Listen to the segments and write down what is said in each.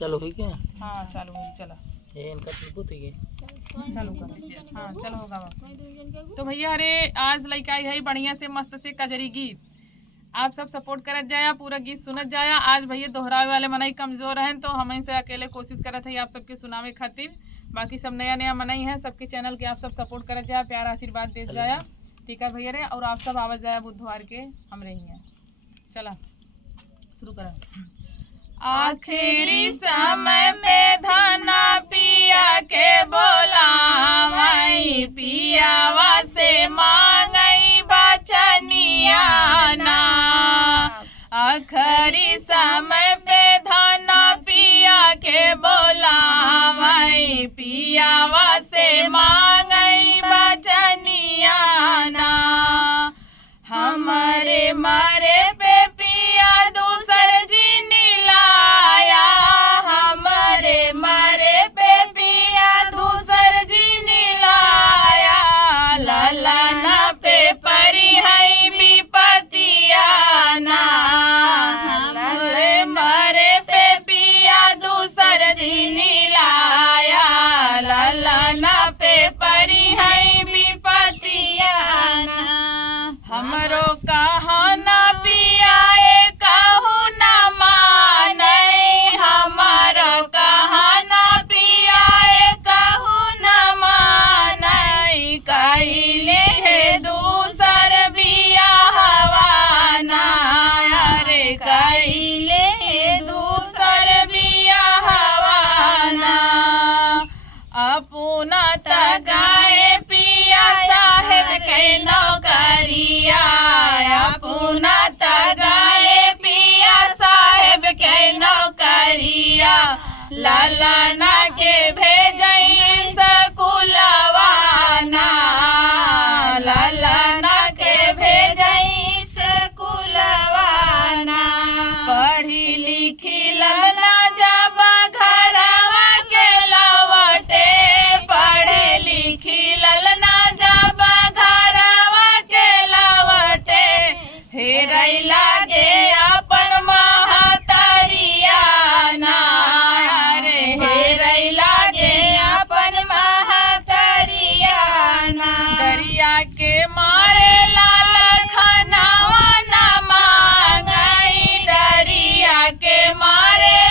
चलो हुई क्या? हाँ चालू हुई, चला इनका तो है चालू कर। हाँ चलो होगा वहाँ। तो भैया अरे आज लड़का आई है बढ़िया से मस्त से कजरी गीत, आप सब सपोर्ट करत जाया, पूरा गीत सुनत जाया। आज भैया दोहरावे वाले मनई कमजोर हैं तो हम से अकेले कोशिश करत है आप सबके सुनावे खातिर। बाकी सब नया नया मनई है, सबके चैनल के आप सब सपोर्ट करत जाया, प्यार आशीर्वाद दे जाया। ठीक है भैया रे, और आप सब आवाज जाया बुधवार के हम रही हैं। चला शुरू करा। आखिरी समय में धना पिया के बोलावई, पियावा से मांगई बचनिया ना। आखिरी समय पे धना पिया के बोलावई, पियावा से मांगई बचनिया ना। हमारे मारे पे पिया दूसर जी लाया, हमारे मारे पे पिया दूसर जी लाया। ललना पे परी है विपतिया ना, हमारे मारे पे पिया दूसर जी लाया। ललना पे परी है विपतिया ना। हमरो कहना पियाए कहू न मानई, हमारो कहना पियाए कहू न मानई। कइले है दूसर बियाहवा ना, अरे कइले है दूसर बियाहवा ना। अपना तगाए पिया साहेब के नौकरिया, अपना तगाए पिया साहेब के नौकरिया। ललना के भेजई स्कूलवा ना, ललना के भेजई स्कूलवा ना। पढ़ी लिखी ललना जब घरवा के लवटे, पढ़े लिखी ललना जब घरवा के लवटे। हेरई लागे अपन महतरिया ना, अरे हेरई लागे अपन महतरिया ना। दरिया के मारे लाल खनावा न मांगई, दरिया के मारे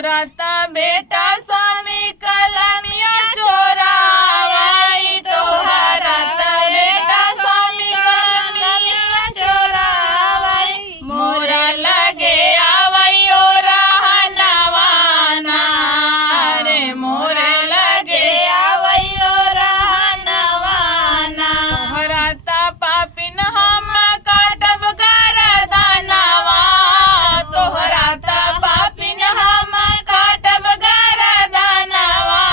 तोहराता बेटा स्वामी कलमिया चोरावाई, तोहराता बेटा स्वामी कलमिया चोरावाई, मोरा लगे आवई ओ रहनवाना रे, मोरे लगे आवई ओ रहनवाना, तोहराता पापिन हम काटब गरदनवा, तोहराता पापिन हम काटब गरदनवा,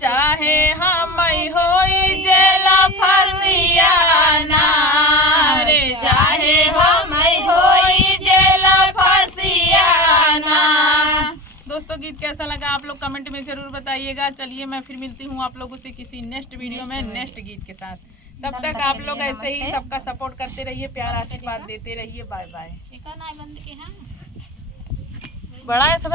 चाहे हम होई जेल फसियाना रे, चाहे हम होई जेल फसियाना। दोस्तों गीत कैसा लगा आप लोग कमेंट में जरूर बताइएगा। चलिए मैं फिर मिलती हूँ आप लोगों से किसी नेक्स्ट वीडियो में नेक्स्ट गीत के साथ। तब तक आप लोग ऐसे ही सबका सपोर्ट करते रहिए, प्यार आशीर्वाद देते रहिए। Bye bye. बड़ा है सब।